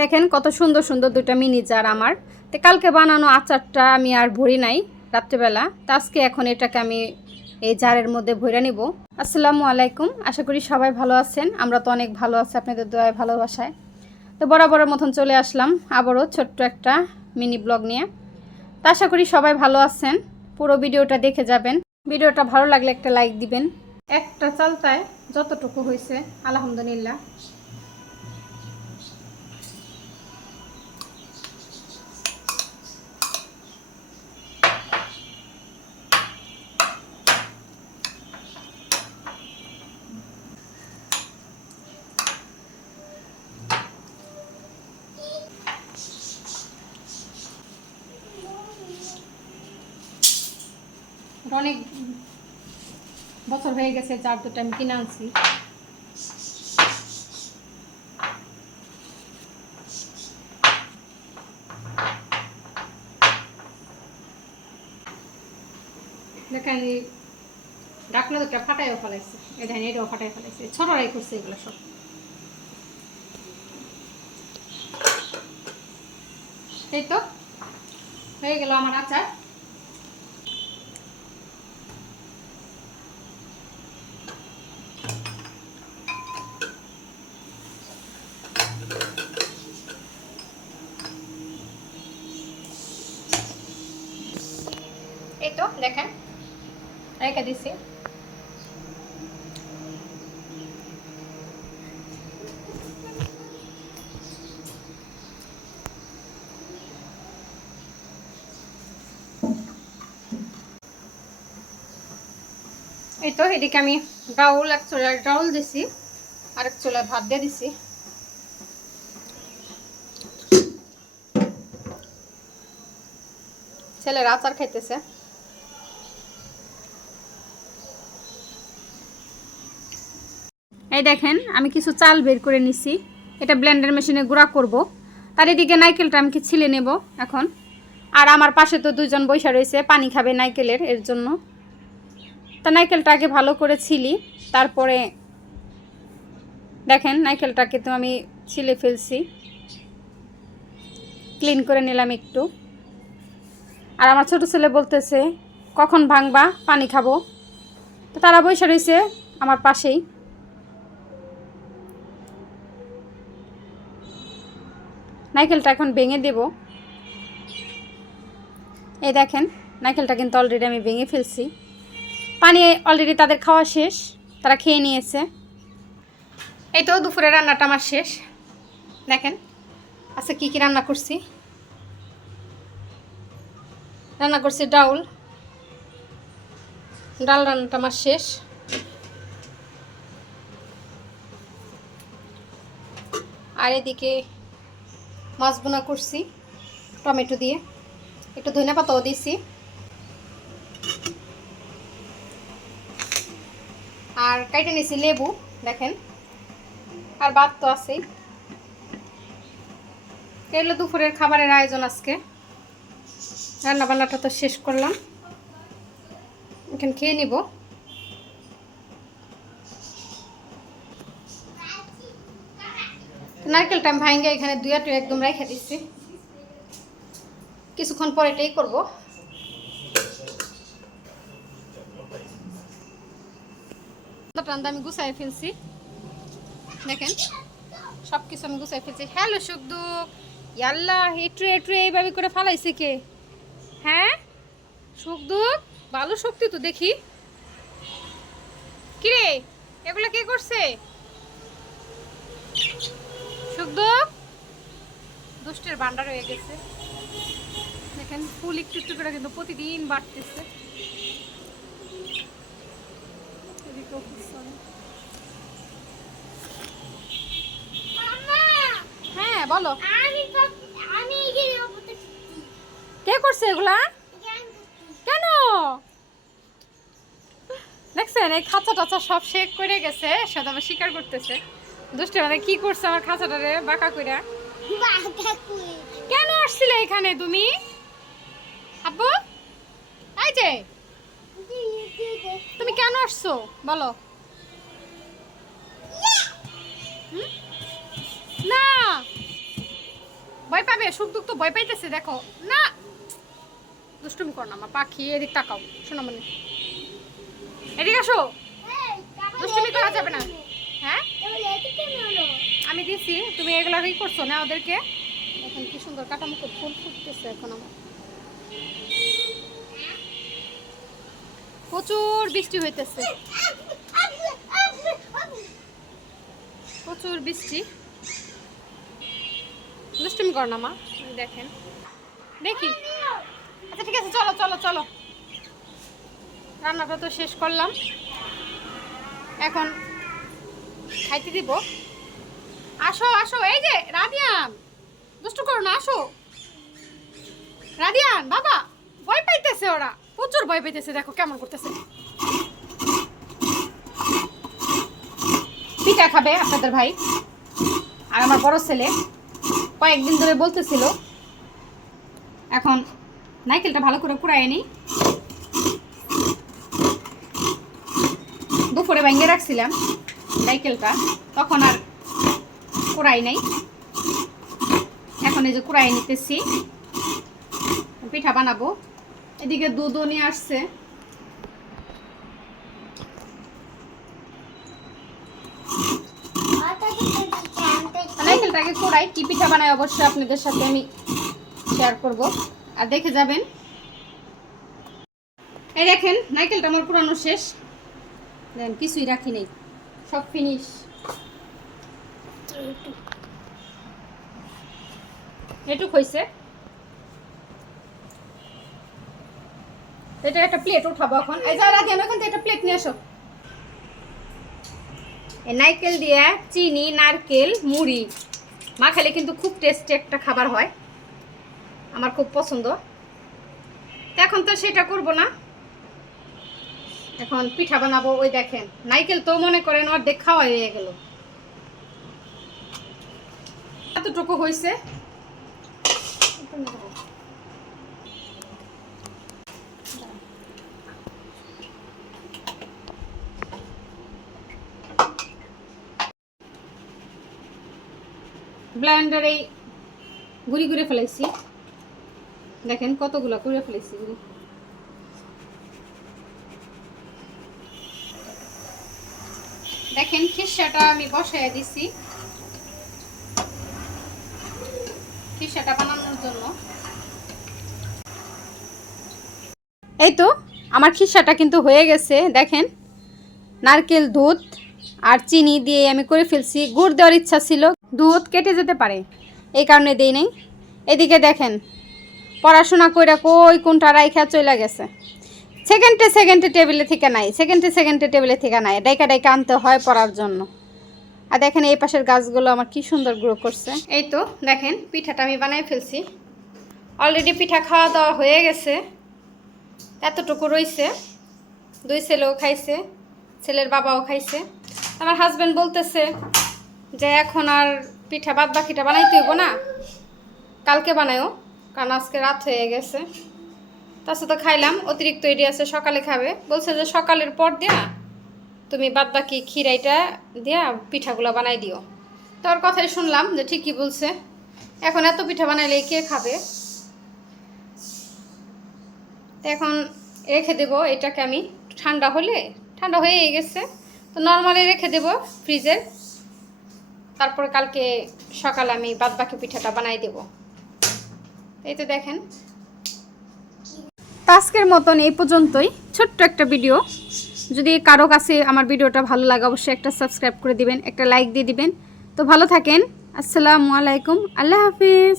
দেখেন কত সুন্দর সুন্দর দুটো মিনি জার আমার। তো কালকে বানানো আচারটা আমি আর ভরি নাই রাত্রেবেলা, তো আজকে এখন এটাকে আমি এই জারের মধ্যে ভরে নিব। আসসালামু আলাইকুম, আশা করি সবাই ভালো আছেন। আমরা তো অনেক ভালো আছি আপনাদের দয়ায় ভালোবাসায়। তো বরাবরের মতন চলে আসলাম আবারও ছোট্ট একটা মিনি ব্লগ নিয়ে। তো আশা করি সবাই ভালো আছেন, পুরো ভিডিওটা দেখে যাবেন। ভিডিওটা ভালো লাগলে একটা লাইক দিবেন। একটা চালতায় যতটুকু হয়েছে আলহামদুলিল্লাহ। অনেক বছর হয়ে গেছে চার দুটো আমি কিনে আনছি। দেখেন ডাকনা দুটা ফাটাইও ফেলাইছে, এই দেখেন এটাও ফাটাই ফেলাইছে, ছোটরাই করছে এগুলো সব। এই তো হয়ে গেল আমার আচার। এই তো দেখেন রেখে দিছি। এই তো এদিকে আমি ডাউল এক চুলায় ডাউল দিছি, আরেক চুলায় ভাত দিয়ে দিছি। ছেলের আচার খাইতেছে। এই দেখেন আমি কিছু চাল বের করে নিছি, এটা ব্লেন্ডার মেশিনে গুঁড়া করব। তার এদিকে নারকেলটা আমি ছিলে নেব এখন। আর আমার পাশে তো দুজন বৈশা রয়েছে, পানি খাবে নারকেলের, এর জন্য। তা নারকেলটা আগে ভালো করে ছিলি, তারপরে দেখেন নারকেলটাকে তো আমি ছিলে ফেলছি, ক্লিন করে নিলাম একটু। আর আমার ছোট ছেলে বলতেছে কখন ভাঙবা, পানি খাবো। তো তারা বৈশা রয়েছে আমার পাশেই। নারকেলটা এখন ভেঙে দেব। এই দেখেন নারকেলটা কিন্তু অলরেডি আমি ভেঙে ফেলছি। পানি অলরেডি তাদের খাওয়া শেষ, তারা খেয়ে নিয়েছে। এই তো দুপুরে রান্নাটা আমার শেষ। দেখেন আচ্ছা কী কী রান্না করছি। রান্না করছি ডাউল, ডাল রান্নাটা আমার শেষ। আর এদিকে মাছ বোনা করছি টমেটো দিয়ে, একটু ধনিয়া পাতাও দিয়েছি। আর কাইটে নিয়েছি লেবু, দেখেন। আর ভাত তো আছেই। এগুলো দুপুরের খাবারের আয়োজন আজকে। রান্না বান্নাটা তো শেষ করলাম, এখন খেয়ে নিব। নারকেলটা আমি ভাঙে এখানে দুই আটু একদম রেখে দিচ্ছি, কিছুক্ষণ পরে এটাই করবো। আমি গুছাই ফেলছি, দেখেন সব কিছু আমি গুছাই ফেলছি। হ্যালো সুখদুখ, ইয়াল্লা এট্রে এট্রে এইভাবে করে ফালাইছে কে? হ্যাঁ সুখদুখ, ভালো শক্তি তো দেখি। কিরে এগুলো কে করছে? সুখদুখ দুষ্টের ভান্ডার হয়ে গেছে। দেখেন ফুল একটু একটু করে কিন্তু প্রতিদিন বাড়তেছে। হ্যাঁ বলো, কে করছে এগুলা? কেন দেখছেন এই খাঁচা টাচা সব শেক করে গেছে, সেটা আবার স্বীকার করতেছে। দুষ্টে মানে কি করছে আমার খাঁচাটারে বাঁকা কইরা। কেন আসছিলে এখানে তুমি আব্বু? এই যে তুমি কেন আসছো বলো। না ভয় পাবে, সুখ দুঃখ তো ভয় পাইতেছে। দেখো না, দুষ্টুমি কর না আমার পাখি। এদিক তাকাও, শোনো মানে এদিকে আসো, দুষ্টুমি করা যাবে না। হ্যাঁ আমি দিছি, তুমি এগুলা কি করছো না ওদেরকে। এখন কি সুন্দর কাটামুখো ফুল ফুটতেছে। এখন আমার প্রচুর বৃষ্টি হইতেছে, প্রচুর বৃষ্টি। দুষ্টুমি কর না মা, দেখেন দেখি। আচ্ছা ঠিক আছে, চলো চলো চলো, রান্নাটা তো শেষ করলাম, এখন খাইতে দিব। আসো আসো, এই যে রাদিয়ান, দুষ্টু করো না, আসো রাদিয়ান। বাবা ভয় পাইতেছে, ওরা প্রচুর ভয় পাইতেছে, দেখো কেমন করতেছে। পিঠা খাবে আপনাদের ভাই আর আমার বড় ছেলে কয়েকদিন ধরে বলতেছিল। এখন নারকেলটা ভালো করে কুড়াই নি, দুপুরে ভেঙে রাখছিলাম নারকেলটা, তখন আর কুড়াই নাই। এখন এই যে কুড়াই নিতেছি, পিঠা বানাবো। এদিকে দুধও নিয়ে আসছে। নারকেলটাকে কুড়াই, কি পিঠা বানাই অবশ্যই আপনাদের সাথে আমি শেয়ার করব, আর দেখে যাবেন। এই দেখেন নারকেলটা আমার কুড়ানো শেষ, দেখেন কিছুই রাখি নেই, সব ফিনিশ। এটুক হয়েছে, এটা একটা প্লেট উঠাবো এখন। এই যা রাখি, আমি এখন একটা প্লেট নিয়ে আসো। এই নারকেল দিয়ে চিনি, নারকেল, মুড়ি মাখালে কিন্তু খুব টেস্টি একটা খাবার হয়, আমার খুব পছন্দ। এখন তো সেটা করব না, এখন পিঠা বানাবো। ওই দেখেন নারকেল তো মনে করেন অর্ধেক খাওয়া হয়ে গেল, এতটুকু হয়েছে। ব্লেন্ডারে গুঁড়ি করে ফেলাইছি, দেখেন কতগুলো করে ফেলেছি গুঁড়ি। দেখেন খিসাটা আমি বসায় দিছি, খিসাটা বানানোর জন্য। এই তো আমার খিসাটা কিন্তু হয়ে গেছে। দেখেন নারকেল, দুধ আর চিনি দিয়ে আমি করে ফেলছি। গুড় দেওয়ার ইচ্ছা ছিল, দুধ কেটে যেতে পারে এই কারণে দেই নাই। এদিকে দেখেন পড়াশোনা কইরা কই কোনটা রাইখা চলে গেছে, সেকেন্ডে সেকেন্ডে টেবিলে থেকে নাই, সেকেন্ডে সেকেন্ডে টেবিলে থেকে নাই, ডাইকা ডাইকা আনতে হয় পড়ার জন্য। আর দেখেন এই পাশের গাছগুলো আমার কি সুন্দর গ্রো করছে। এই তো দেখেন পিঠাটা আমি বানাই ফেলছি, অলরেডি পিঠা খাওয়া দাওয়া হয়ে গেছে, এতটুকু রয়েছে। দুই ছেলেও খাইছে, ছেলের বাবাও খাইছে। আমার হাজব্যান্ড বলতেছে যে এখন আর পিঠা বাদ বাকিটা বানাইতে হইব না, কালকে বানায়ও, কারণ আজকে রাত হয়ে গেছে। তার সাথে খাইলাম, অতিরিক্ত এডি আছে, সকালে খাবে বলছে যে সকালের পর দিয়া তুমি বাদ বাকি খিরাইটা দিয়া পিঠাগুলো বানাই দিও। তোর কথাই শুনলাম যে ঠিকই বলছে, এখন এত পিঠা বানাইলে কে খাবে। তো এখন রেখে দেবো এটাকে আমি, ঠান্ডা হলে, ঠান্ডা হয়ে গেছে তো নর্মালি রেখে দেবো ফ্রিজে, তারপরে কালকে সকালে আমি বাদ বাকি পিঠাটা বানাই দেব। এই তো দেখেন আজকের মতন এই পর্যন্তই, ছোট্ট একটা ভিডিও। যদি কারো কাছে আমার ভিডিওটা ভালো লাগে অবশ্যই একটা সাবস্ক্রাইব করে দিবেন, একটা লাইক দিয়ে দিবেন। তো ভালো থাকেন, আসসালামু আলাইকুম, আল্লাহ হাফিজ।